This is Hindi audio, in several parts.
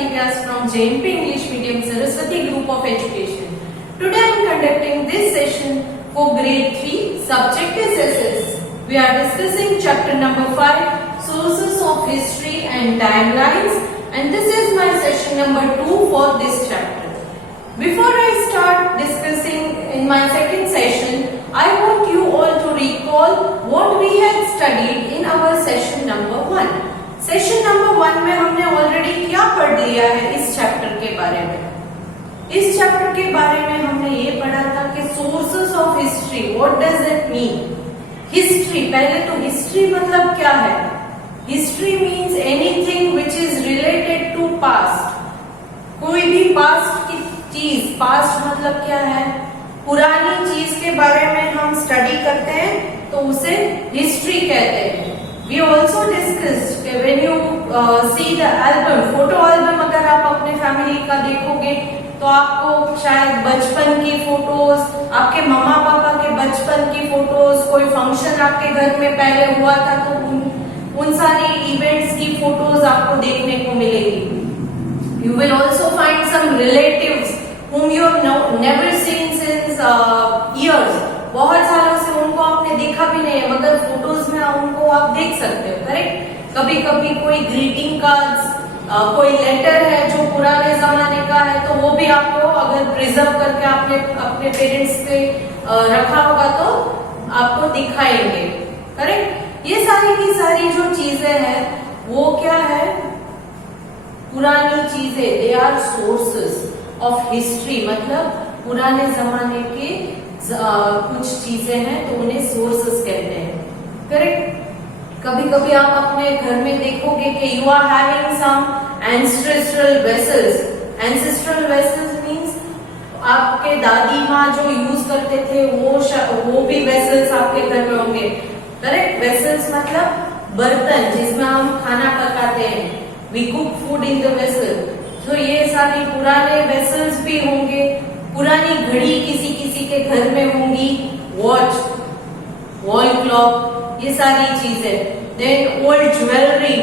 Saraswati Vyas from JMP English Medium Saraswati Group of Education. Today I am conducting this session for grade 3 subject is SS. We are discussing chapter number 5 sources of history and timelines, and this is my session number 2 for this chapter. Before I start discussing in my second session, I want you all to recall what we had studied in our session number 1. Session number 1 में हमने ऑलरेडी क्या पढ़ लिया है इस चैप्टर के बारे में। इस चैप्टर के बारे में हमने ये पढ़ा था कि sources of history, what does it mean. History, पहले तो हिस्ट्री मतलब क्या है। History means anything which is related to past. कोई भी पास्ट की चीज, पास्ट मतलब क्या है, पुरानी चीज के बारे में हम स्टडी करते हैं तो उसे हिस्ट्री कहते हैं। We also discussed कि when you see the album, photo album अगर आप अपने फैमिली का देखोगे तो आपको शायद बचपन की फोटोज, आपके मम्मा पापा के बचपन की फोटोज, कोई फंक्शन आपके घर में पहले हुआ था तो उन सारी इवेंट्स की फोटोज आपको देखने को मिलेगी। You will also find some relatives whom you have never seen since years. बहुत सालों से उनको आपने देखा भी नहीं है, मगर फोटोज में उनको आप देख सकते हो, करेक्ट। कभी कभी कोई ग्रीटिंग कार्ड्स, कोई लेटर है जो पुराने जमाने का है तो वो भी आपको अगर प्रिजर्व करके आपने अपने पेरेंट्स पे रखा होगा तो आपको दिखाएंगे, करेक्ट। ये सारी की सारी जो चीजें हैं वो क्या है, पुरानी चीजें, they are sources of history. मतलब पुराने जमाने के कुछ चीजें हैं तो उन्हें सोर्सेस कहते हैं, करेक्ट। कभी कभी आप अपने घर में देखोगे कि you are having some ancestral vessels. Ancestral vessels means आपके दादी माँ जो यूज करते थे वो भी वेसल्स आपके घर में होंगे, करेक्ट। वेसल्स मतलब बर्तन जिसमें हम खाना पकाते हैं, we cook food in the vessel. तो ये सारी पुराने वेसल्स भी होंगे। पुरानी घड़ी किसी किसी के घर में होंगी, वॉच, वॉल क्लॉक, ये सारी चीजें। देन ओल्ड ज्वेलरी,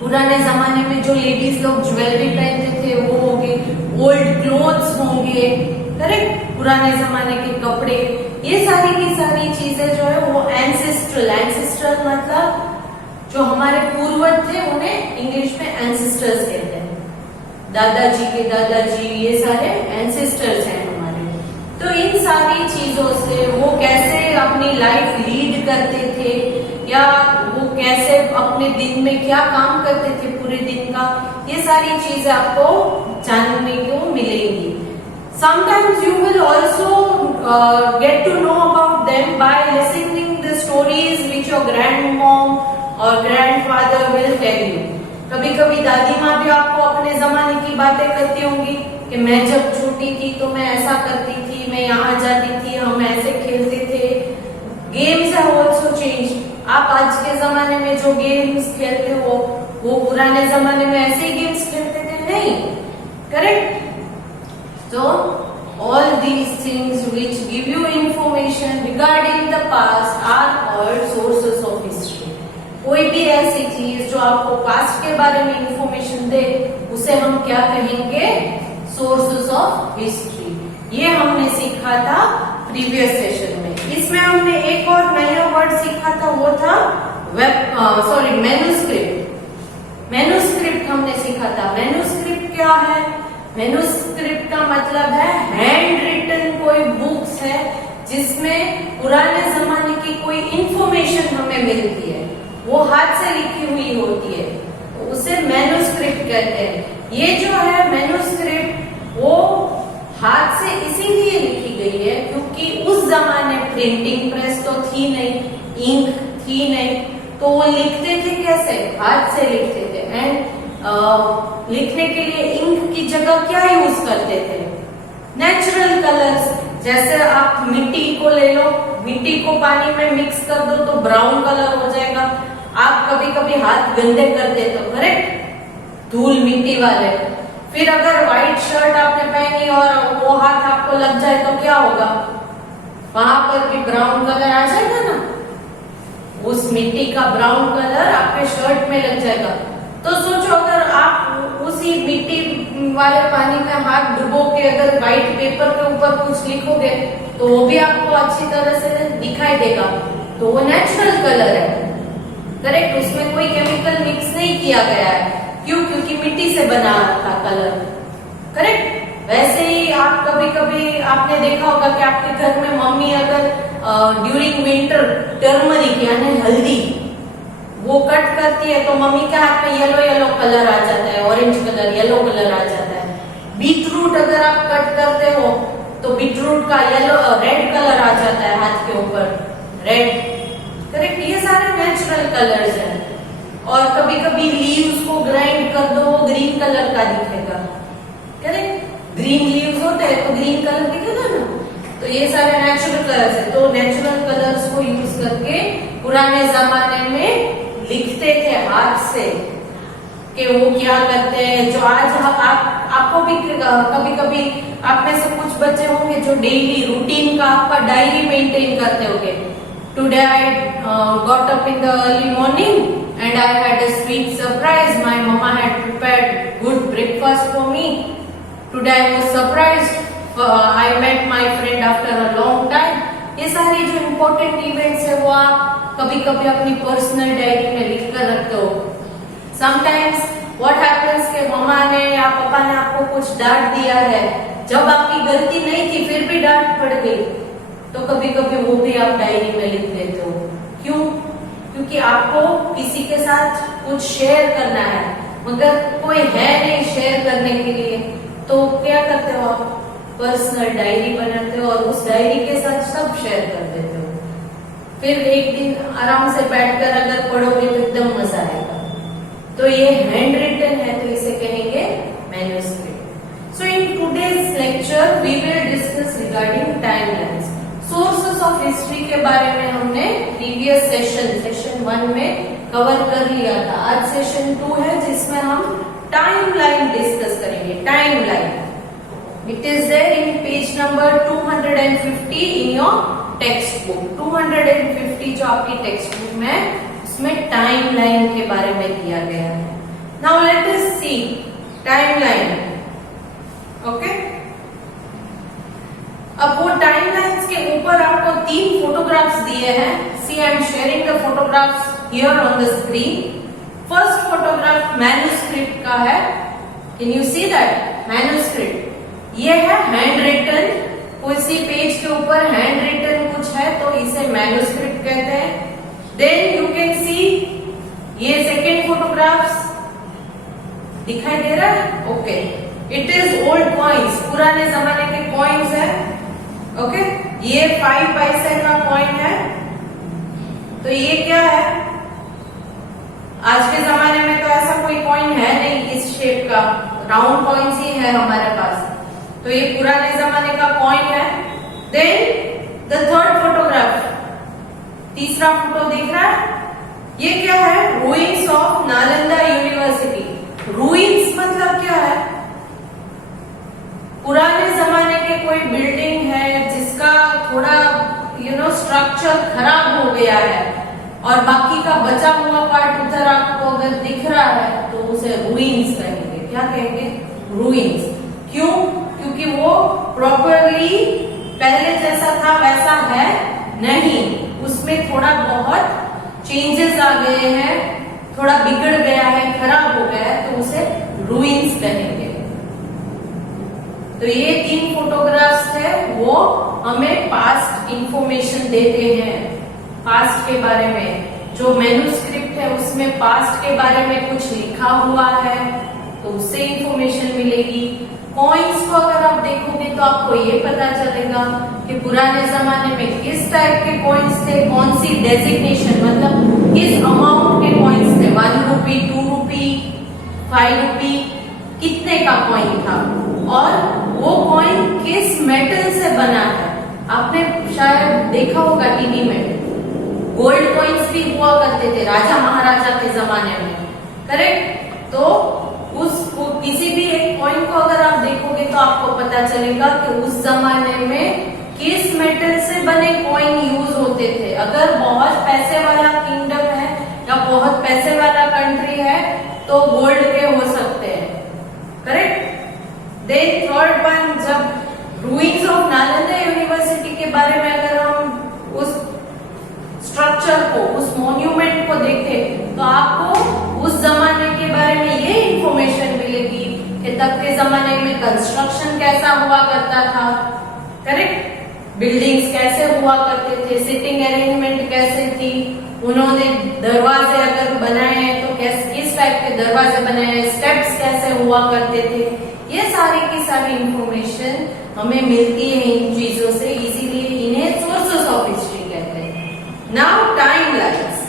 पुराने जमाने में जो लेडीज लोग ज्वेलरी पहनते थे वो होंगे। ओल्ड क्लोथ्स होंगे, करेक्ट, पुराने जमाने के कपड़े। ये सारी की सारी चीजें जो है वो एंसेस्ट्रल, एंसेस्ट्रल मतलब जो हमारे पूर्वज थे उन्हें इंग्लिश में एंसेस्टर्स कहते हैं। दादाजी के दादाजी, ये सारे एंसेस्टर्स हैं हमारे। तो इन सारी चीजों से वो कैसे अपनी लाइफ लीड करते थे या वो कैसे अपने दिन में क्या काम करते थे पूरे दिन का, ये सारी चीजें आपको जानने को मिलेंगी। Sometimes you will also get to know about them by listening the stories which your grandmom or grandfather will tell you. कभी कभी दादी माँ भी आपको अपने जमाने की बातें करती होंगी कि मैं जब छोटी थी तो मैं ऐसा करती थी, मैं यहाँ जाती थी, हम ऐसे खेलते थे। Games have also change. आप आज के जमाने में जो गेम्स खेलते हो वो पुराने जमाने में ऐसे ही गेम्स खेलते थे नहीं, करेक्ट। तो all these things which give you information regarding the past are called sources of history. कोई भी ऐसी चीज जो आपको पास्ट के बारे में इंफॉर्मेशन दे उसे हम क्या कहेंगे, सोर्सेस ऑफ हिस्ट्री। ये हमने सीखा था प्रीवियस सेशन में। इसमें हमने एक और नया वर्ड सीखा था, वो था मैन्युस्क्रिप्ट। मैन्युस्क्रिप्ट हमने सीखा था। मैन्युस्क्रिप्ट क्या है? मैन्युस्क्रिप्ट का मतलब है हैंड रिटन कोई बुक्स है जिसमें पुराने जमाने की कोई इंफॉर्मेशन हमें मिलती है, वो हाथ से लिखी हुई होती है, तो उसे मैन्युस्क्रिप्ट कहते हैं। ये जो है मैन्युस्क्रिप्ट वो हाथ से इसीलिए लिखी गई है क्योंकि उस जमाने प्रिंटिंग प्रेस तो थी नहीं, इंक थी नहीं, तो वो लिखते थे कैसे, हाथ से लिखते थे। एंड लिखने के लिए इंक की जगह क्या यूज करते थे, नेचुरल कलर्स। जैसे आप मिट्टी को ले लो, मिट्टी को पानी में मिक्स कर दो तो ब्राउन कलर हो जाएगा। आप कभी कभी हाथ गंदे कर देते हो, करेक्ट, धूल मिट्टी वाले। फिर अगर व्हाइट शर्ट आपने पहनी और वो हाथ आपको लग जाए तो क्या होगा, वहां पर भी ब्राउन कलर आ जाएगा ना, उस मिट्टी का ब्राउन कलर आपके शर्ट में लग जाएगा। तो सोचो अगर आप उसी मिट्टी वाले पानी में हाथ डुबो के अगर व्हाइट पेपर के ऊपर कुछ लिखोगे तो वो भी आपको अच्छी तरह से दिखाई देगा। तो वो नेचुरल कलर है, करेक्ट, उसमें कोई केमिकल मिक्स नहीं किया गया है। क्यों? क्योंकि मिट्टी से बना था कलर, करेक्ट। वैसे ही आप कभी कभी आपने देखा होगा कि आपके घर में मम्मी अगर ड्यूरिंग विंटर टर्मरिक यानी हल्दी वो कट करती है तो मम्मी के हाथ में येलो येलो कलर आ जाता है, ऑरेंज कलर, येलो कलर आ जाता है। बीटरूट अगर आप कट करते हो तो बीटरूट का येलो रेड कलर आ जाता है हाथ के ऊपर, रेड, करेक्ट। ये सारे नेचुरल कलर्स हैं। और कभी कभी लीव्स को ग्राइंड कर दो, वो ग्रीन कलर का दिखेगा, करेक्ट। ग्रीन लीव्स होते हैं तो ग्रीन कलर दिखेगा ना। तो ये सारे नेचुरल कलर्स है। तो नेचुरल कलर्स को यूज करके पुराने जमाने में लिखते थे हाथ से कि वो क्या करते हैं। जो आज आपको भी कभी कभी आप में से कुछ बच्चे होंगे जो डेली रूटीन का आपका डायरी मेंटेन करते होंगे। Today I got up in the early morning and I had a sweet surprise, my mamma had prepared good breakfast for me, today I was surprised, I met my friend after a long time. ये सारी जो इम्पोर्टेंट इवेंट्स है वो आप कभी कभी अपनी पर्सनल डायरी में लिख कर रखते हो। समटाइम्स व्हाट हैपेंस के मम्मा ने या पापा ने आपको कुछ डांट दिया है, जब आपकी गलती नहीं थी फिर भी डांट पड़ गई, तो कभी कभी वो भी आप डायरी में लिख देते हो। क्यों? क्योंकि आपको किसी के साथ कुछ शेयर करना है मगर कोई है नहीं शेयर करने के लिए, तो क्या करते हो आप? पर्सनल डायरी बनाते हो और उस डायरी के साथ सब शेयर कर देते हो। फिर एक दिन आराम से बैठकर अगर पढ़ोगे तो एकदम मजा आएगा। तो ये हैंड रिटन है तो इसे कहेंगे manuscript. So in today's lecture we will discuss regarding timelines. Sources of history के बारे में हमने प्रीवियस सेशन 1 में कवर कर लिया था। आज सेशन 2 है जिसमें हम टाइमलाइन डिस्कस करेंगे। Timeline it is there in page number 250 in your textbook. 250 जो आपकी टेक्स्ट बुक में उसमें टाइमलाइन के बारे में दिया गया है। नाउ लेट अस सी टाइमलाइन, ओके। अब वो टाइमलाइंस के ऊपर आपको 3 फोटोग्राफ्स दिए हैं। See I am sharing the photographs here on the screen. First photograph manuscript का है। Can you see that? Manuscript ये है हैंड रिटन, किसी पेज के ऊपर हैंड रिटन कुछ है तो इसे मैन्युस्क्रिप्ट कहते हैं। देन यू कैन सी ये सेकेंड फोटोग्राफ्स दिखाई दे रहा है, okay. It is old coins, पुराने जमाने के कॉइन्स है, ओके। ये 5 पैसे का कॉइन है। तो ये क्या है? आज के जमाने में तो ऐसा कोई कॉइन है नहीं इस शेप का, राउंड कॉइन्स ही है हमारे पास। तो ये पुराने जमाने का कॉइन है। देन द थर्ड फोटोग्राफ, तीसरा फोटो दिख रहा है, ये क्या है? Ruins of Nalanda university. Ruins मतलब क्या है? पुराने जमाने के कोई बिल्डिंग है जिसका थोड़ा स्ट्रक्चर खराब हो गया है और बाकी का बचा हुआ पार्ट उधर आपको अगर दिख रहा है तो उसे रूइंस कहेंगे। क्या कहेंगे? रूइंस। क्यों? क्योंकि वो प्रॉपरली पहले जैसा था वैसा है नहीं, उसमें थोड़ा बहुत चेंजेस आ गए हैं, थोड़ा बिगड़ गया है, खराब हो गया है, तो उसे रूइंस कहेंगे। तो ये 3 फोटोग्राफ्स है वो हमें पास्ट इंफॉर्मेशन देते हैं, पास्ट के बारे में। जो मैन्युस्क्रिप्ट है उसमें पास्ट के बारे में कुछ लिखा हुआ है तो उससे इंफॉर्मेशन मिलेगी। कॉइन्स को अगर आप देखोगे तो आपको ये पता चलेगा कि पुराने जमाने में किस टाइप के कॉइन्स थे, कौन सी डेजिग्नेशन मतलब किस अमाउंट के कॉइन्स थे, 1 रुपी, 2 रुपी, 5 रुपी, कितने का कॉइन था और वो कॉइन किस मेटल से बना है। आपने शायद देखा होगा टीवी में गोल्ड कॉइन्स भी हुआ करते थे राजा महाराजा के जमाने में, करेक्ट। तो किसी भी एक कॉइन को अगर आप देखोगे तो आपको पता चलेगा कि उस जमाने में किस मेटल से बने कॉइन यूज होते थे। अगर बहुत पैसे वाला किंगडम है या बहुत पैसे वाला कंट्री है तो गोल्ड के हो सकते हैं, देन थर्ड वन, जब रूइंस ऑफ नालंदा यूनिवर्सिटी के बारे में अगर हम उस स्ट्रक्चर को, उस मॉन्यूमेंट को देखें तो आपको उस जमाने के बारे में ये इंफॉर्मेशन मिलेगी कि तब के जमाने में कंस्ट्रक्शन कैसा हुआ करता था, करेक्ट, बिल्डिंग्स कैसे हुआ करते थे, सिटिंग अरेंजमेंट कैसे थी, उन्होंने दरवाजे अगर बनाए हैं तो कैसे, किस टाइप के दरवाजे बनाए, स्टेप्स कैसे हुआ करते थे, ये सारी की सारी इंफॉर्मेशन हमें मिलती है इन चीजों से, इसीलिए इन्हें सोर्सेस ऑफ हिस्ट्री कहते हैं। Now timelines,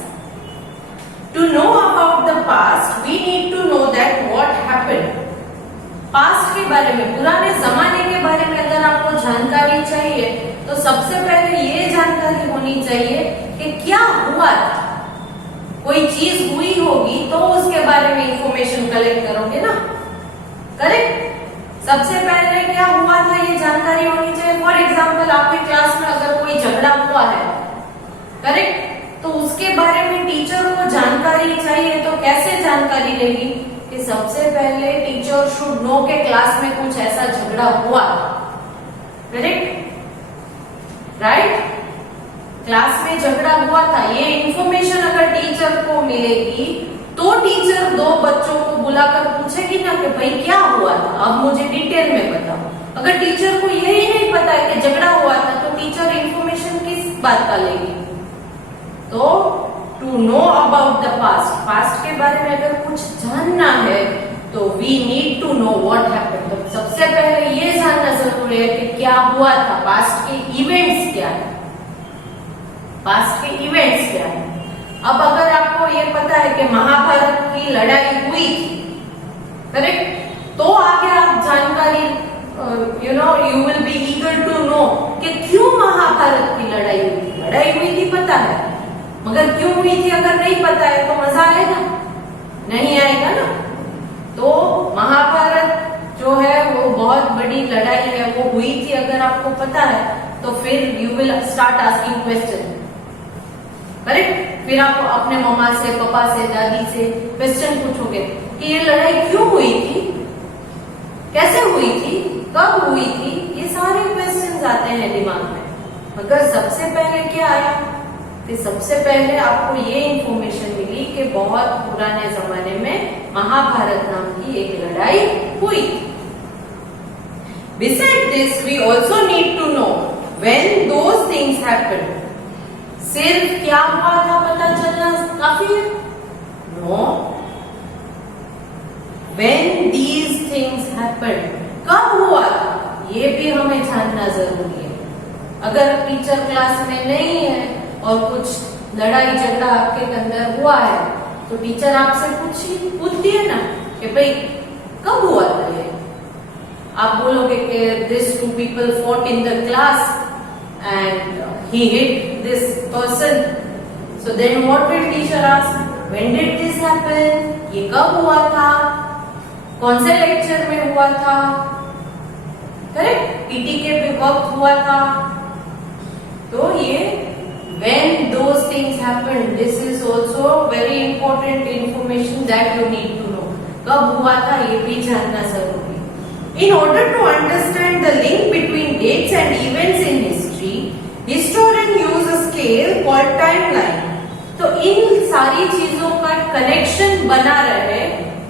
to know about the past we need to know that what happened. Past के बारे में, पुराने जमाने के बारे में अगर आपको जानकारी चाहिए तो सबसे पहले ये जानकारी होनी चाहिए कि क्या हुआ था। कोई चीज हुई होगी तो उसके बारे में इंफॉर्मेशन कलेक्ट करोगे ना, करेक्ट। सबसे पहले क्या हुआ था ये जानकारी होनी चाहिए। फॉर एग्जाम्पल आपके क्लास में अगर कोई झगड़ा हुआ है, करेक्ट, तो उसके बारे में टीचर को जानकारी चाहिए तो कैसे जानकारी लेगी कि सबसे पहले टीचर शुड नो के क्लास में कुछ ऐसा झगड़ा हुआ, करेक्ट, राइट, क्लास में झगड़ा हुआ था। ये इंफॉर्मेशन अगर टीचर को मिलेगी तो टीचर दो बच्चों को बुलाकर पूछेगी ना कि भाई क्या हुआ था, अब मुझे डिटेल में बताओ। अगर टीचर को यही नहीं पता है कि झगड़ा हुआ था तो टीचर इंफॉर्मेशन किस बात का लेगी। तो to know about the past, past के बारे में अगर कुछ जानना है तो we need to know what happened. तो सबसे पहले ये जानना जरूरी है कि क्या हुआ था, पास्ट के इवेंट्स क्या है, पास्ट के इवेंट्स क्या है। अब अगर आपको ये पता है कि महाभारत की लड़ाई हुई थी, करेक्ट, तो आगे आप जानकारी you will be eager to know कि क्यों महाभारत की लड़ाई हुई थी। लड़ाई हुई थी पता है, मगर क्यों हुई थी अगर नहीं पता है तो मजा आएगा, नहीं आएगा ना। तो महाभारत जो है वो बहुत बड़ी लड़ाई है, वो हुई थी अगर आपको पता है तो फिर you will start asking question, correct. फिर आप अपने मम्मा से, पापा से, दादी से क्वेश्चन पूछोगे कि ये लड़ाई क्यों हुई थी, कैसे हुई थी, कब हुई थी, ये सारे क्वेश्चंस आते हैं दिमाग में। मगर सबसे पहले क्या आया कि सबसे पहले आपको ये इंफॉर्मेशन मिली कि बहुत पुराने जमाने में महाभारत नाम की एक लड़ाई हुई। Besides this, we also need to know when those things happened. सिर्फ क्या हुआ था पता चलना काफी है? No. When these things happened, कब हुआ था ये भी हमें जानना जरूरी है। अगर टीचर क्लास में नहीं है और कुछ लड़ाई झगड़ा आपके अंदर हुआ है तो टीचर आपसे पूछती है ना कि भाई कब हुआ था ये। आप बोलोगे कि this two people fought in the class and he hit this person, so then what will teacher ask, when did this happen, ये कब हुआ था, कौन से लेक्चर में हुआ था, करेक्ट, पीटी के वक्त हुआ था। तो ये when those things happen, this is also very important information that you need to know। कब हुआ था ये भी जानना जरूरी। In order to understand the link between dates and events in history, historian use a scale called timeline। तो इन सारी चीजों का कनेक्शन बना रहे,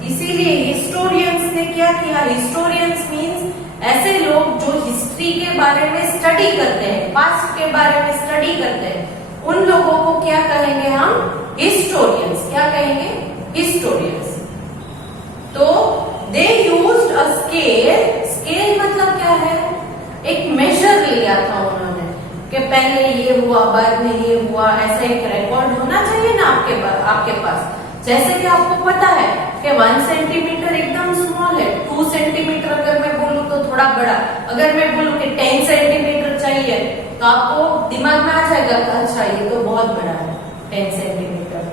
इसीलिए हिस्टोरियंस ने क्या किया, हिस्टोरियंस मीन्स ऐसे लोग जो हिस्ट्री के बारे में स्टडी करते हैं, पास्ट के बारे में स्टडी करते हैं, उन लोगों को क्या कहेंगे हम, हिस्टोरियंस। क्या कहेंगे, हिस्टोरियंस। तो they used a scale. Scale मतलब क्या है, एक मेजर लिया था उन्होंने कि पहले ये हुआ बाद में ये हुआ, ऐसा एक रिकॉर्ड होना चाहिए ना आपके पास। जैसे कि आपको पता है कि 1 सेंटीमीटर एकदम स्मॉल है, 2 सेंटीमीटर अगर मैं बोलूं तो थोड़ा बड़ा, अगर मैं बोलूं कि 10 सेंटीमीटर चाहिए तो आपको दिमाग में आ जाएगा अच्छा ये तो बहुत बड़ा है 10 सेंटीमीटर,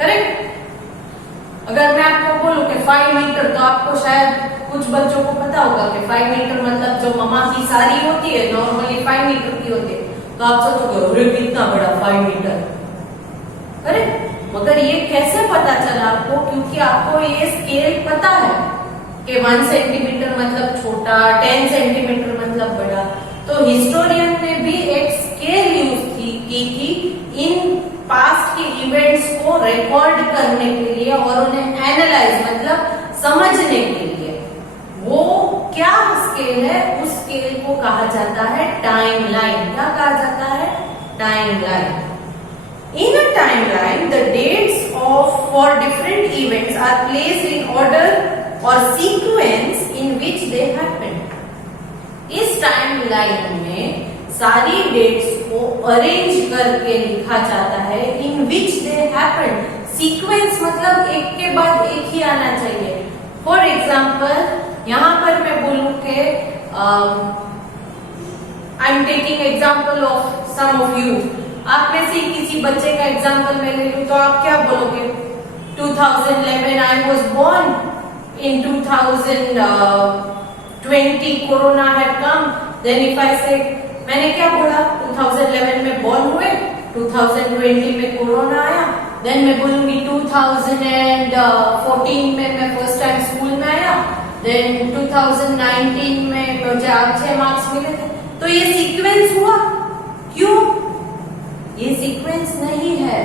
करेक्ट। अगर मैं आपको बोलूं कि 5 मीटर तो आपको शायद कुछ बच्चों को पता होगा कि 5 मीटर मतलब जो मम्मा की साड़ी होती है नॉर्मली 5 मीटर की होती है, तो आप सोचोगे अरे कितना बड़ा 5 मीटर, करेक्ट। मगर ये कैसे पता चला आपको, क्योंकि आपको ये स्केल पता है कि 1 सेंटीमीटर मतलब छोटा 10 सेंटीमीटर मतलब बड़ा। तो हिस्टोरियन ने भी एक स्केल यूज की थी इन पास्ट के इवेंट्स को रिकॉर्ड करने के लिए और उन्हें एनालाइज मतलब समझने के लिए। वो क्या स्केल है, उस स्केल को कहा जाता है टाइमलाइन। क्या कहा जाता है? Timeline. In a timeline, the dates for different events are placed in order or sequence in which they happen. इस टाइमलाइन में सारी डेट्स को अरेंज करके लिखा जाता है in which they happen. Sequence मतलब एक के बाद एक ही आना चाहिए। फॉर एग्जाम्पल, यहाँ पर मैं बोलूँ कि I am taking example of some of you. आप में से किसी बच्चे का एग्जाम्पल मैं ले लूं तो आप क्या बोलोगे? 2011 I was born, in 2020 corona had come. Then if I say, मैंने क्या बोला? 2011 में बोर्न हुए, 2020 में कोरोना आया। देन मैं बोलूंगी 2014 में मैं फर्स्ट टाइम स्कूल में आया। देन 2019 में मुझे अच्छे मार्क्स मिले थे। तो ये सीक्वेंस हुआ। क्यों? ये सीक्वेंस नहीं है,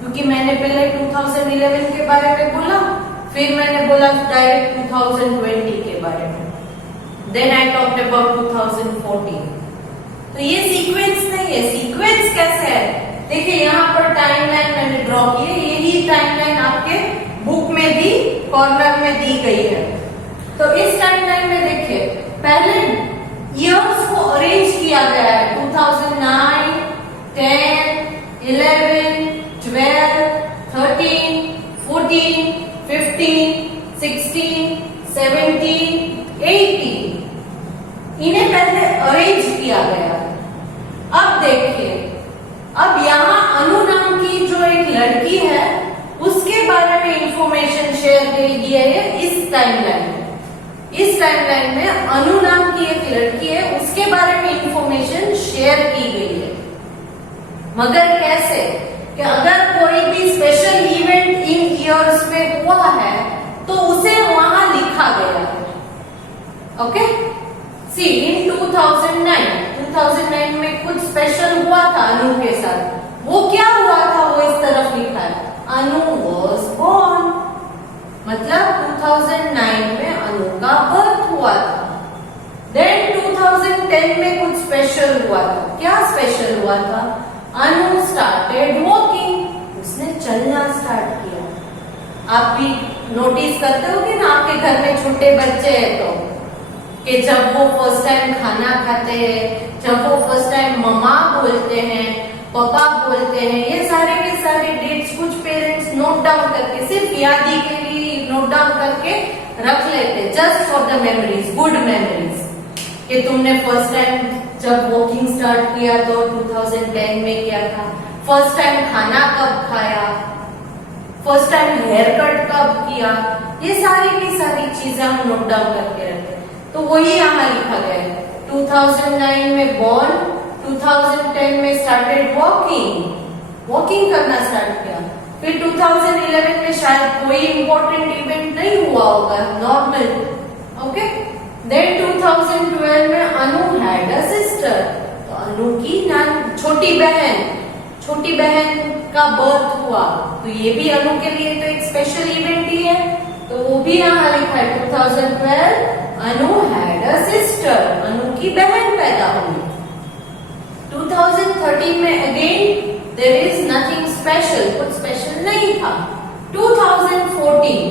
क्योंकि मैंने पहले 2011 के बारे में बोला, फिर मैंने बोला डायरेक्ट 2020 के बारे में, देन आई टॉक्ड अबाउट 2014। तो ये सीक्वेंस नहीं है। सीक्वेंस कैसे है? देखिए यहाँ पर टाइमलाइन मैंने ड्रॉ की है। यही टाइमलाइन आपके बुक में भी कॉर्नर में दी गई है। तो इस टाइमलाइन में देखिए, पहले ईयर्स को अरेंज किया गया है। 2009, 10, 11, 12, 13, 14, 15, 16, 17, 18 इन्हें पहले अरेंज किया गया। अब देखिए, अब यहाँ अनु नाम की जो एक लड़की है उसके बारे में इंफॉर्मेशन शेयर की गई है इस टाइमलाइन में। इस टाइमलाइन में अनु नाम की एक लड़की है, उसके बारे में इंफॉर्मेशन शेयर की गई है। मगर कैसे? कि अगर कोई भी स्पेशल इवेंट इन ईयर्स में हुआ है तो उसे वहां लिखा गया है। ओके, सी इन 2009 में कुछ स्पेशल हुआ था अनु के साथ। वो क्या हुआ था वो इस तरफ लिखा है, अनु वॉज बोर्न, मतलब 2009 में अनु का बर्थ हुआ था। देन 2010 में कुछ स्पेशल हुआ था। क्या स्पेशल हुआ था? अनु स्टार्टेड वॉकिंग, उसने चलना स्टार्ट किया। आप भी नोटिस करते होगे ना, आपके घर में छोटे बच्चे हैं तो, कि जब वो फर्स्ट टाइम खाना खाते हैं, जब वो फर्स्ट टाइम मम्मा बोलते हैं, पापा बोलते हैं, ये सारे के सारे डेट्स कुछ पेरेंट्स नोट डाउन करके, सिर्फ यादी के लिए नोट डाउन करके रख लेते, just for the memories, good memories, कि तुमने फर्स्ट टाइम जब वॉकिंग स्टार्ट किया तो 2010 में किया था, फर्स्ट टाइम खाना कब खाया, फर्स्ट टाइम हेयर कट कब किया, ये सारी की सारी चीजें हम नोट डाउन करके रखते। तो वही यहाँ लिखा गया है, 2009 में बोर्न, 2010 में स्टार्टेड वॉकिंग करना स्टार्ट किया। फिर 2011 में शायद कोई इंपॉर्टेंट इवेंट नहीं हुआ होगा, नॉर्मल। ओके, देन 2012 में अनु हैड अ सिस्टर, तो अनु की छोटी बहन का बर्थ हुआ। तो ये भी अनु के लिए तो एक स्पेशल इवेंट ही है, तो वो भी यहाँ लिखा है 2012 अनु हैड अ सिस्टर, अनु की बहन पैदा हुई। 2013 में again there is nothing special, कुछ स्पेशल नहीं था। 2014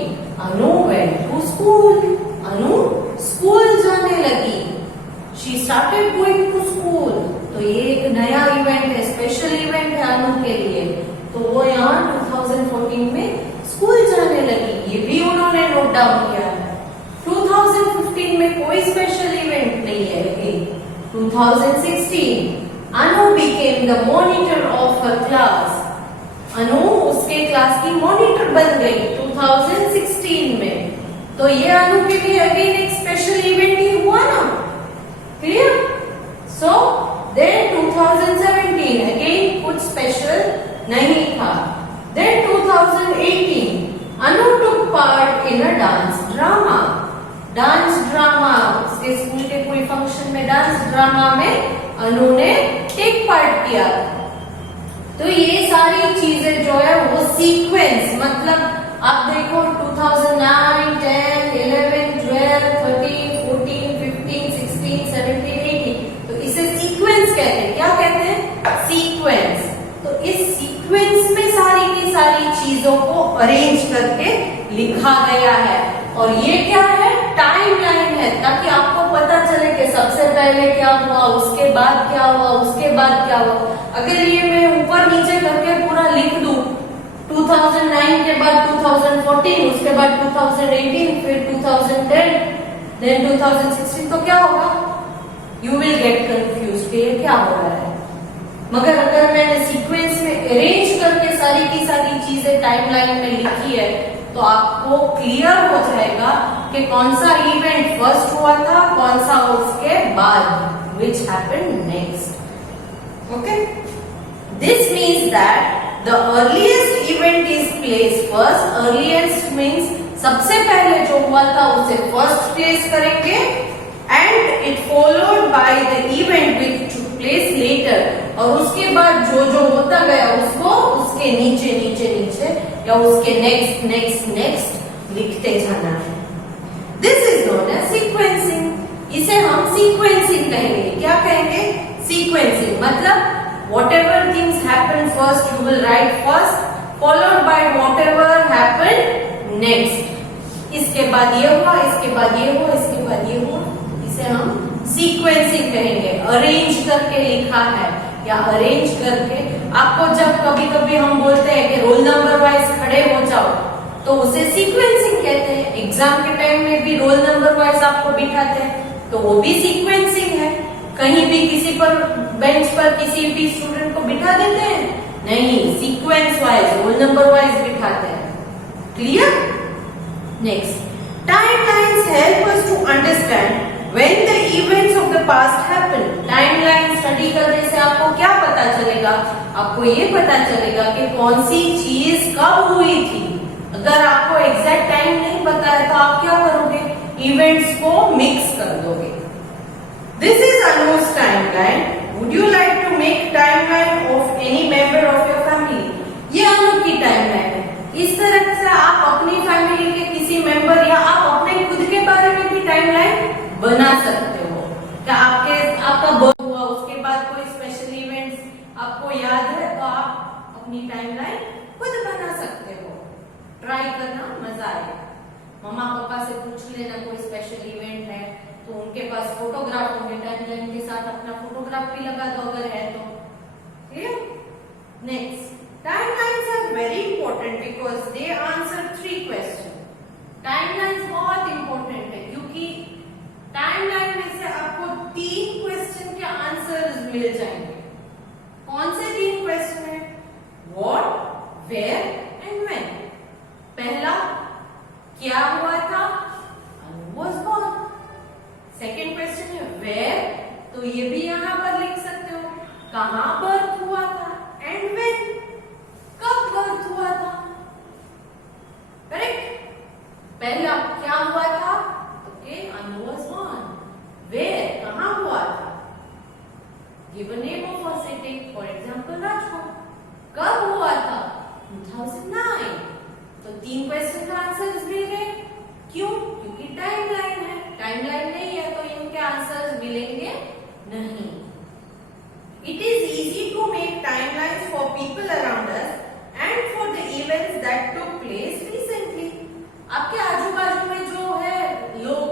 Anu went to school, Anu school जाने लगी, she started going to school. तो ये एक नया इवेंट है, स्पेशल इवेंट है अनु के लिए, तो वो यहाँ 2014 में स्कूल जाने लगी, ये भी उन्होंने नोट डाउन किया है। 2015 में कोई स्पेशल इवेंट नहीं है। 2016 अनु became the monitor of her class, अनु उसके क्लास की मॉनिटर बन गई 2016 में। तो ये अनु के लिए अगेन एक स्पेशल इवेंट ही हुआ ना, क्लियर? सो देन 2017 अगेन कुछ स्पेशल नहीं था। Then 2018 Anu took part in a dance drama उसके स्कूल के कोई फंक्शन में, डांस ड्रामा में अनु ने टेक पार्ट किया। तो ये सारी चीजें जो है वो सीक्वेंस, मतलब आप देखो 2009, 10, 11, 12, 13, 14, 15, 16, 17, 18, तो इसे सीक्वेंस कहते हैं। क्या कहते हैं? सीक्वेंस। तो इस सीक्वेंस में सारी की सारी चीजों को अरेंज करके लिखा गया है। और ये क्या है? टाइमलाइन है, ताकि आपको पता चले कि सबसे पहले क्या हुआ, उसके बाद क्या हुआ, उसके बाद क्या हुआ। अगर ये मैं ऊपर नीचे करके पूरा लिख दूं, 2009 के बाद 2014, उसके बाद 2018, फिर 2010, देन 2016, तो क्या होगा? यू विल गेट कंफ्यूज कि ये क्या हो रहा है। मगर अगर मैंने सीक्वेंस में अरेंज करके सारी की सारी चीजें टाइमलाइन में लिखी है, तो आपको क्लियर हो जाएगा कि कौन सा इवेंट फर्स्ट हुआ था, कौन सा उसके बाद, which happened next. Okay, this means that the earliest event is place first. Earliest means सबसे पहले जो हुआ था उसे फर्स्ट प्लेस करेंगे, and it followed by the event which took place later. और उसके बाद जो जो होता गया उसको उसके नीचे नीचे नीचे या उसके नेक्स्ट नेक्स्ट नेक्स्ट लिखते जाना है। This is known as sequencing. इसे हम सीक्वेंसिंग कहेंगे। क्या कहेंगे? सीक्वेंसिंग। मतलब whatever things happen first you will write first, followed by whatever happen next। इसके बाद ये हुआ, इसके बाद ये हुआ, इसके बाद ये हुआ, इसे हम सीक्वेंसिंग कहेंगे। अरेंज करके लिखा है या अरेंज करके। आपको जब कभी कभी हम बोलते हैं कि रोल नंबर वाइज खड़े हो जाओ, तो उसे सीक्वेंसिंग कहते हैं। एग्जाम के टाइम में भी रोल नंबर वाइज आपको बिठाते हैं, तो वो भी सीक्वेंसिंग है। कहीं भी किसी पर बेंच पर किसी भी स्टूडेंट को बिठा देते हैं? नहीं, sequence wise, roll number wise बिठाते हैं। Clear? Next, timelines help us to understand when the events of the past happen। Timeline study करने से आपको क्या पता चलेगा? आपको ये पता चलेगा कि कौन सी चीज कब हुई थी। अगर आपको एग्जैक्ट टाइम नहीं पता है तो आप क्या करोगे? इवेंट्स को मिक्स कर दोगे। This is Anu's timeline. Would you like to make timeline of any member of your family? ये अनु की टाइमलाइन है। इस तरह से आप अपनी फैमिली के किसी मेंबर या आप अपने खुद के बारे में भी टाइमलाइन बना सकते हो। क्या आपका बर्थ हुआ, उसके बाद कोई स्पेशल इवेंट्स आपको याद है, तो आप अपनी टाइमलाइन खुद बना सकते हो। ट्राई करना, मजा आएगा। मम्मा पापा से पूछ लेना कोई स्पेशल इवेंट है, तो उनके पास फोटोग्राफ होंगे, टाइमलाइन के साथ अपना फोटोग्राफ भी लगा दो अगर है तो। Clear? Next, timelines are very important because they answer 3 question. Timelines बहुत इंपॉर्टेंट है क्योंकि टाइमलाइन में से आपको 3 क्वेश्चन के आंसर्स मिल जाएंगे। कौन से 3 क्वेश्चन है? What, where and when. पहला, क्या हुआ था? Anu was born. Second question है वेयर, तो ये भी यहां पर लिख सकते हो, कहां बर्थ हुआ था। एंड व्हेन, कब बर्थ हुआ था। करेक्ट? पहला क्या हुआ था? Okay, Anu was born. Where, कहां हुआ था? Give a name of a city, for example Rajkot. कब हुआ था? 2009। तो 3 क्वेश्चन का आंसर मिल गए। क्यों? क्योंकि टाइमलाइन है। टाइमलाइन नहीं है तो इनके आंसर्स मिलेंगे नहीं। It is easy to make timelines for people around us and for the events that took place recently. आपके आजू बाजू में जो है लोग,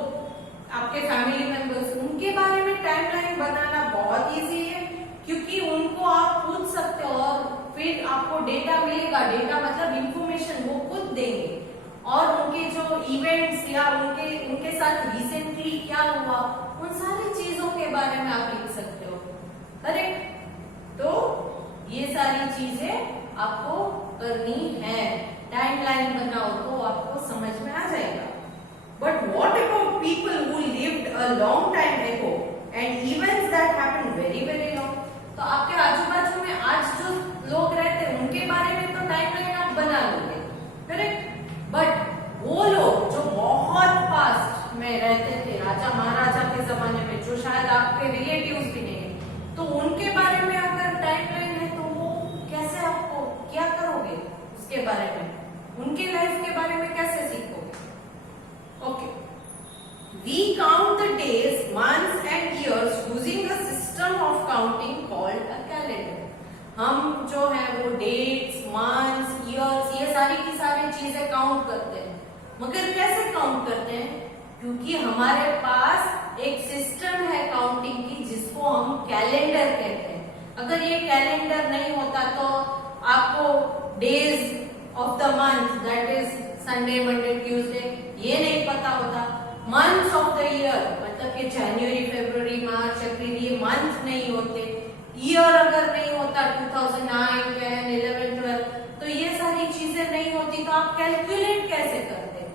आपके फैमिली मेंबर्स, उनके बारे में टाइमलाइन बनाना बहुत इजी है क्योंकि उनको आप पूछ सकते हो और फिर आपको डेटा मिलेगा। डेटा मतलब इंफॉर्मेशन वो खुद देंगे और उनके जो इवेंट्स या उनके साथ रिसेंटली क्या हुआ, उन सारी चीजों के बारे में आप लिख सकते हो। करेक्ट? तो ये सारी चीजें आपको करनी है। टाइमलाइन बनाओ तो आपको समझ में आ जाएगा। But what about people who lived a long time एगो and events that happened very very long. तो आपके आजू बाजू में आज जो लोग रहते हैं उनके बारे में तो टाइमलाइन आप बना लोगे। करेक्ट? बट वो लोग जो बहुत पास्ट में रहते थे, राजा महाराजा के बारे में, उनके लाइफ के बारे में कैसे सीखोगे? Okay, we count the days, months and years using a system of counting called a calendar. हम जो है वो डेट्स, मंथ्स, ईयर्स, ये सारी की सारी चीजें काउंट करते हैं। मगर कैसे काउंट करते हैं? क्योंकि हमारे पास एक सिस्टम है काउंटिंग की जिसको हम कैलेंडर कहते हैं। अगर ये कैलेंडर नहीं होता तो आपको days of the month, that is Sunday, Monday, Tuesday, ये नहीं पता होता। मंथ्स ऑफ द ईयर, मतलब कि जनवरी, फरवरी, मार्च, अप्रैल, ये मंथ नहीं होते। ईयर अगर नहीं होता 2009, 10, 11, 12, तो ये सारी चीजें नहीं होती, तो आप कैलकुलेट कैसे करते?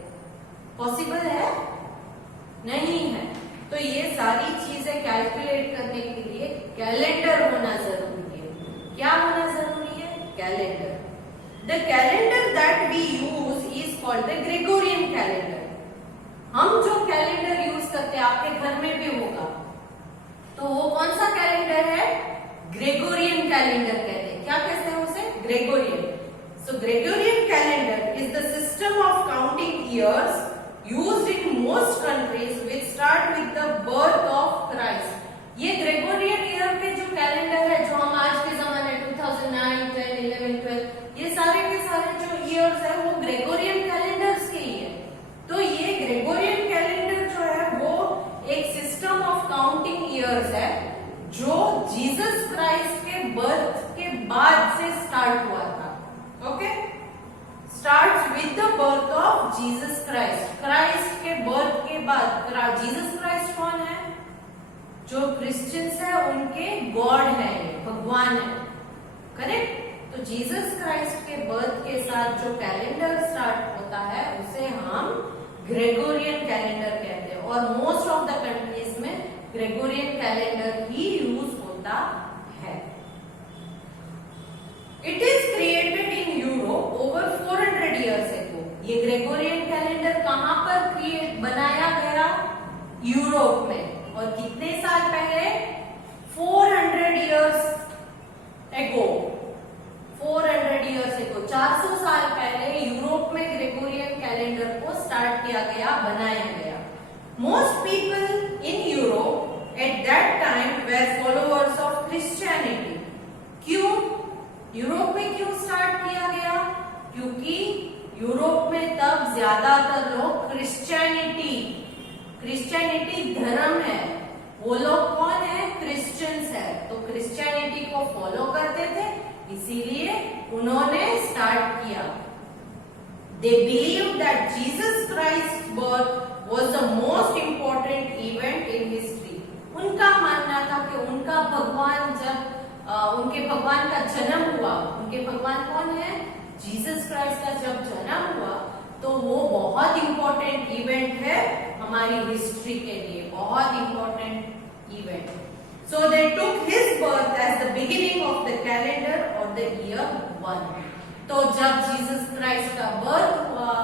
पॉसिबल है? नहीं है। तो ये सारी चीजें कैलकुलेट करने के लिए कैलेंडर होना जरूरी है। क्या होना जरूरी है? Calendar. The calendar that we use is called the Gregorian calendar. हम जो कैलेंडर यूज करते हैं, आपके घर में भी होगा, तो वो कौन सा कैलेंडर है? ग्रेगोरियन कैलेंडर कहते हैं। क्या कहते हैं उसे? Gregorian. So Gregorian calendar is the system of counting years used in most countries which start with the birth of Christ। ये ग्रेगोरियन ईयर के जो कैलेंडर है, जो हम आज के जमाने 2009, 10, 11, 12, ये सारे के सारे जो ईयर्स है वो ग्रेगोरियन कैलेंडर्स के ही है। तो ये ग्रेगोरियन कैलेंडर जो है वो एक सिस्टम ऑफ काउंटिंग ईयर्स है जो जीसस क्राइस्ट के बर्थ के बाद से स्टार्ट हुआ था। Okay, starts with the birth of Jesus Christ. Christ के बर्थ के बाद, जीसस क्राइस्ट कौन है? जो क्रिश्चियंस है उनके गॉड है, भगवान है, करेक्ट? तो जीसस क्राइस्ट के बर्थ के साथ जो कैलेंडर स्टार्ट होता है उसे हम ग्रेगोरियन कैलेंडर कहते हैं। और मोस्ट ऑफ द कंट्रीज में ग्रेगोरियन कैलेंडर ही यूज होता है। It is created in Europe over 400 years ago। ये ग्रेगोरियन कैलेंडर कहां पर बनाया गया? यूरोप में। और कितने साल पहले? 400 years ago। 400 years ago, 400 साल पहले यूरोप में ग्रेगोरियन कैलेंडर को स्टार्ट किया गया, बनाया गया। Most people in Europe at that time were followers of Christianity. क्यों यूरोप में क्यों स्टार्ट किया गया? क्योंकि यूरोप में तब ज्यादातर लोग क्रिश्चियनिटी धर्म है, वो लोग कौन है? क्रिश्चियंस है। तो क्रिश्चियनिटी को फॉलो करते थे, इसीलिए उन्होंने स्टार्ट किया। They believe that Jesus Christ birth was the most important event in history. उनका मानना था कि उनका भगवान जब उनके भगवान का जन्म हुआ, उनके भगवान कौन है? जीसस क्राइस्ट का जब जन्म हुआ तो वो बहुत इंपॉर्टेंट इवेंट है हमारी हिस्ट्री के लिए, बहुत important event. So they took his birth as the beginning of the calendar और द ईयर 1। तो जब जीसस क्राइस्ट का बर्थ हुआ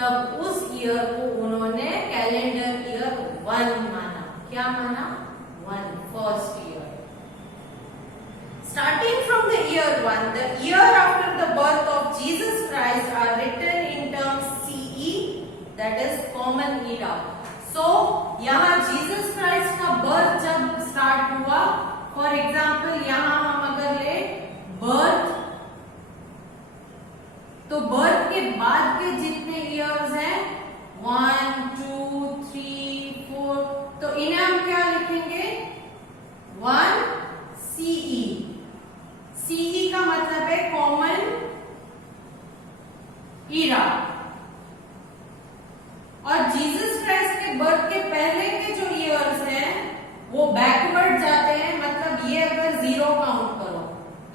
तब उस ईयर को उन्होंने कैलेंडर ईयर 1 माना। क्या माना? 1, first year. Starting from the year 1, the year after the birth of Jesus Christ are written in terms CE, that is Common Era. So यहाँ जीसस क्राइस्ट का बर्थ जब स्टार्ट हुआ, फॉर एग्जाम्पल यहाँ हम अगर ले बर्थ, तो बर्थ के बाद के जितने ईयर्स हैं 1, 2, 3, 4, तो इन्हें हम क्या लिखेंगे? 1 CE। सीई का मतलब है कॉमन ईरा। और जीसस क्राइस्ट के बर्थ के पहले के जो ईयर्स हैं वो बैकवर्ड जाते हैं, मतलब ये अगर 0 काउंट करो,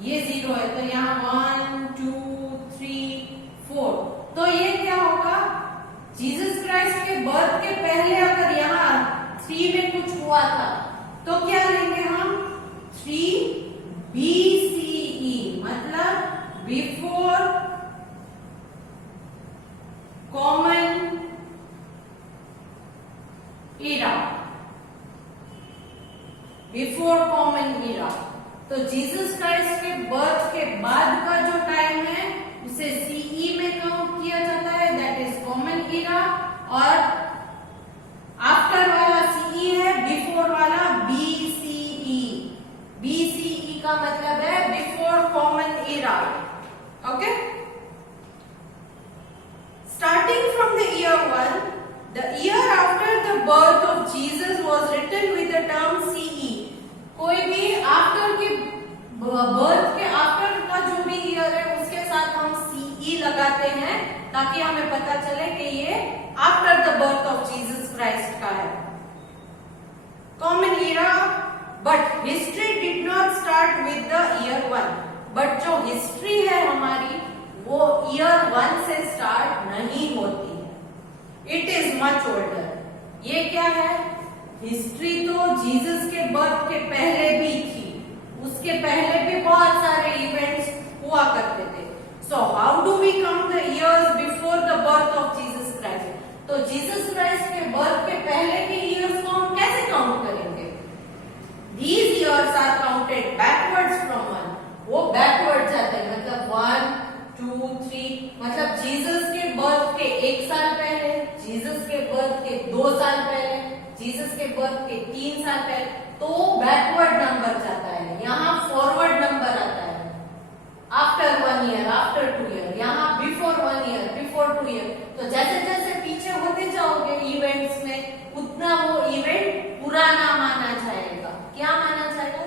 ये 0 है तो यहाँ 1, 2, 3, 4, तो ये क्या होगा? जीसस क्राइस्ट के बर्थ के पहले अगर यहाँ 3 में कुछ हुआ था तो क्या लेंगे हम? 3 BCE, मतलब before common era, before common era. तो जीसस क्राइस्ट के बर्थ के बाद का जो टाइम है जिसे सीई में काउंट किया जाता है, दैट इज कॉमन ईरा, और आफ्टर वाला सीई है, बिफोर वाला बीसीई। बीसीई का मतलब है before common era. Okay, starting from the year 1, the year after the birth of Jesus was written with the term CE. कोई भी आफ्टर के बर्थ के आफ्टर का जो भी ईयर है उसके साथ हम CE लगाते हैं ताकि हमें पता चले कि ये after the birth of Jesus Christ का है। Common era, but history did not start with the year 1। But जो हिस्ट्री है हमारी वो ईयर 1 से स्टार्ट नहीं होती। It is much older. ये क्या है? हिस्ट्री तो जीसस के बर्थ के पहले भी थी, उसके पहले भी बहुत सारे इवेंट्स हुआ करते थे। So how do we count the years before the birth of Jesus Christ? तो जीसस क्राइस्ट के बर्थ के पहले के इयर्स को हम कैसे काउंट करेंगे? These years are counted backwards from 1। वो बैकवर्ड जाते हैं, मतलब 1 2 3, मतलब जीसस के बर्थ के 1 साल पहले, जीसस के बर्थ के 2 साल पहले, जीसस के बर्थ के 3 साल पहले, तो बैकवर्ड नंबर जाता है। यहाँ फॉरवर्ड नंबर आता है, आफ्टर 1 ईयर, आफ्टर 2 ईयर, यहाँ बिफोर 1 ईयर, बिफोर 2 ईयर। तो जैसे जैसे पीछे होते जाओगे इवेंट्स में, उतना वो इवेंट पुराना माना जाएगा। क्या माना जाएगा?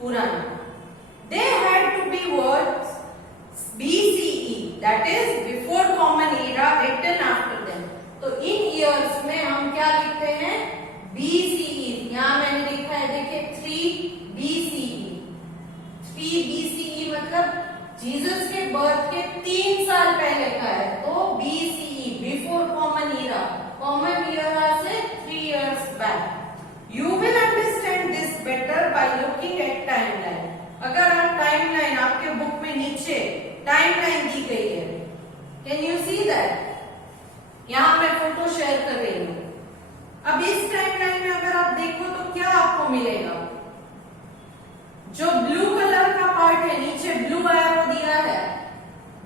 पुराना। They had to be words BCE, that is before common era, written after them. तो इन इयर्स में हम क्या लिखते हैं? BCE। यहाँ मैंने लिखा है, देखिए 3 BCE। 3 BCE मतलब जीसस के बर्थ के 3 साल पहले का है, तो BCE, before common era. Common era से 3 years back. You will understand this better by looking at timeline. अगर आप टाइमलाइन, आपके बुक में नीचे टाइमलाइन दी गई है, कैन यू सी दैट? यहां मैं फोटो शेयर कर रही हूं। अब इस टाइमलाइन में अगर आप देखो तो क्या आपको मिलेगा? जो ब्लू कलर का पार्ट है, नीचे ब्लू एरो दिया है,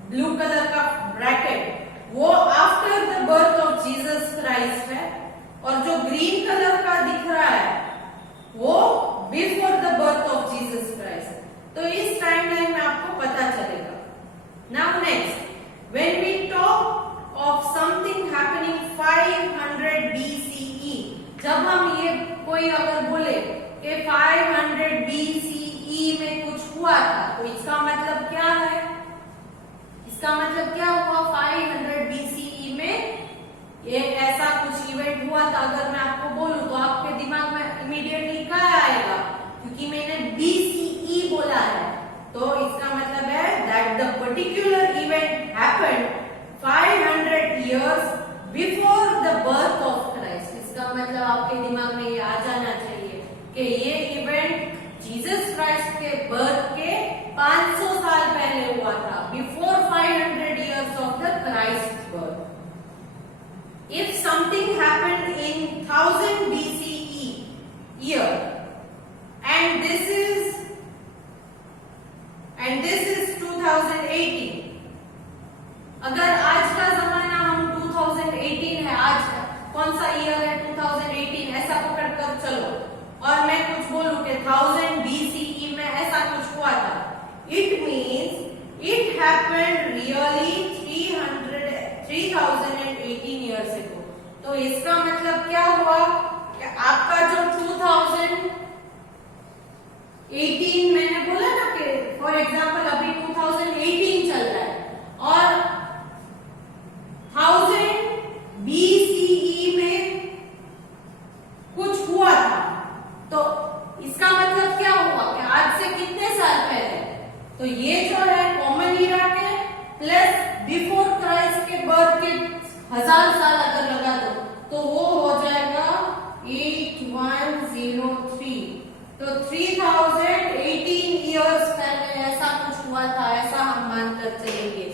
ब्लू कलर का ब्रैकेट, वो after the birth of Jesus Christ है, और जो ग्रीन कलर का दिख रहा है वो before the birth of Jesus Christ. तो इस टाइमलाइन में आपको पता चलेगा। Now next, when we talk of something happening 500 BCE, जब हम ये कोई अगर बोले कि 500 BCE में कुछ हुआ था, तो इसका मतलब क्या है? इसका मतलब क्या हुआ? 500 BCE में ये ऐसा कुछ इवेंट हुआ था। अगर मैं आपको बोलूं तो आपके दिमाग में इमीडिएटली क्या आएगा? क्योंकि मैंने BCE बोला है, तो इसका मतलब है that the particular event happened 500 years before the birth of Christ. इसका मतलब आपके दिमाग में ये आ जाना चाहिए कि ये इवेंट जीसस क्राइस्ट के बर्थ के 500 साल पहले हुआ था, before 500 years of the Christ birth. If something happened in 1000 BCE year, and this is 2018, अगर आज का जमाना हम 2018 है, आज कौन सा ईयर है? 2018, ऐसा पकड़ कर चलो, और मैं कुछ बोलूं कि 1000 BCE में ऐसा कुछ हुआ था, it means it happened really 3018 years ago. तो इसका मतलब क्या हुआ कि आपका जो 2018 मैंने बोला ना कि फॉर एग्जांपल अभी 2018 चल रहा है, और 1000 BCE में कुछ हुआ था, तो इसका मतलब क्या हुआ कि आज से कितने साल पहले? तो ये जो है कॉमन ईरा के प्लस बिफोर क्राइस्ट के बर्थ के 1000 साल अगर लगा दो तो वो हो जाएगा 8103। तो 3018 इयर्स पहले ऐसा कुछ हुआ था, ऐसा हम मानकर चलेंगे,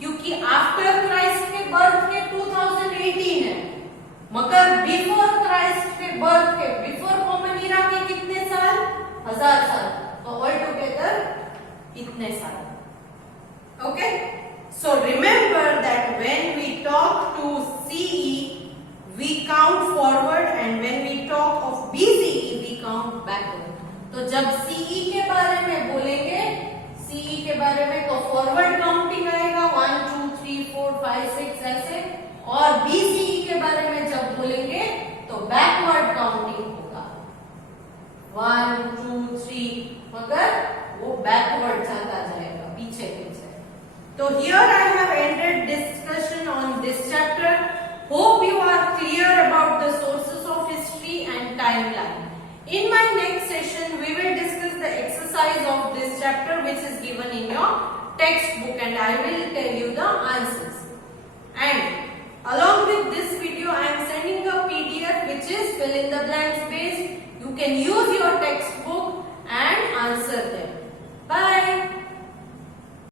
क्योंकि आफ्टर क्राइस्ट के बर्थ के 2018 है, मगर बिफोर क्राइस्ट के बर्थ के, बिफोर कॉमन ईरा के कितने साल? 1000 साल। तो ऑल टुगेदर इतने साल। Okay, So remember that when we talk to CE, we count forward, and when we talk of BCE, we count backward. तो जब CE के बारे में बोलेंगे, CE के बारे में तो फॉरवर्ड काउंटिंग आएगा 1 2 3 4 5 6 ऐसे, और BCE के बारे में जब बोलेंगे तो बैकवर्ड काउंटिंग होगा 1 2 3, मगर वो बैकवर्ड जाता जाएगा, पीछे पीछे. So here I have ended discussion on this chapter. Hope you are clear about the sources of history and timeline. In my next session, we will discuss the exercise of this chapter which is given in your textbook, and I will tell you the answers. And along with this video, I am sending a PDF which is fill in the blanks based. You can use your textbook and answer them.